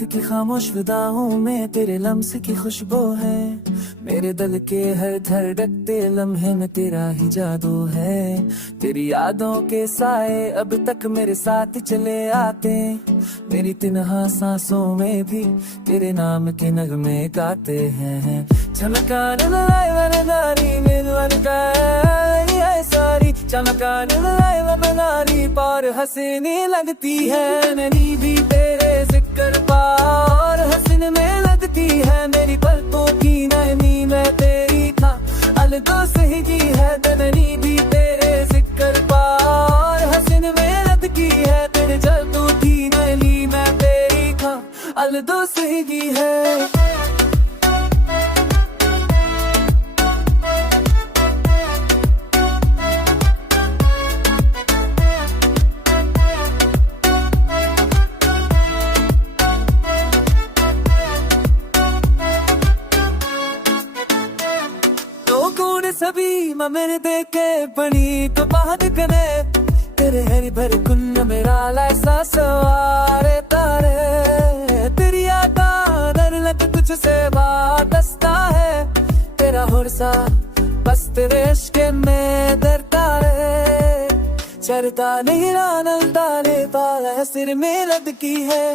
रात की खामोश विदाओं में तेरे लम्स की खुशबू है। मेरे दिल के हर धड़कते लम्हे में तेरा ही जादू है। तेरी यादों के साए अब तक मेरे साथ चले आते। मेरी तिनहा सांसों में भी तेरे नाम के नगमे गाते हैं। चमकाने लगाए वरदारी मेरी सारी, चमकाने लगाए वरदारी पार हसीनी लगती है। नैनी भी तेरे जिक्र पार हसीन में लगती है। मेरी पलकों की नैनी में तेरी था अलगों से ही की है। नैनी भी तेरे जिक्र पार हसीन में लगती है। तेरे जलतों की नैनी में तेरी था अलगों से ही की है। सभी मेरे देखे बनी तो बात करे तेरे हरी भरी कुन्न मेरा लाइसा सवारे तारे। तेरी यादा डर लग तुझसे वास्ता है। तेरा हुरसा बस तेरे इश्क में डरता है। चरता नहीं रानल डाले पाला सिर में लदकी है।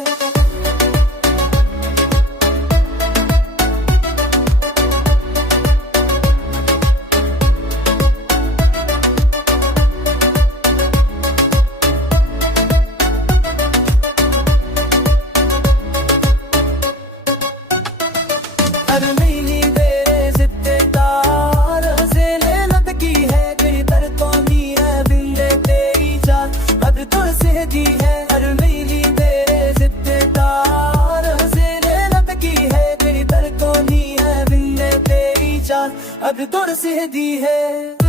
अब तोड़ से दी है।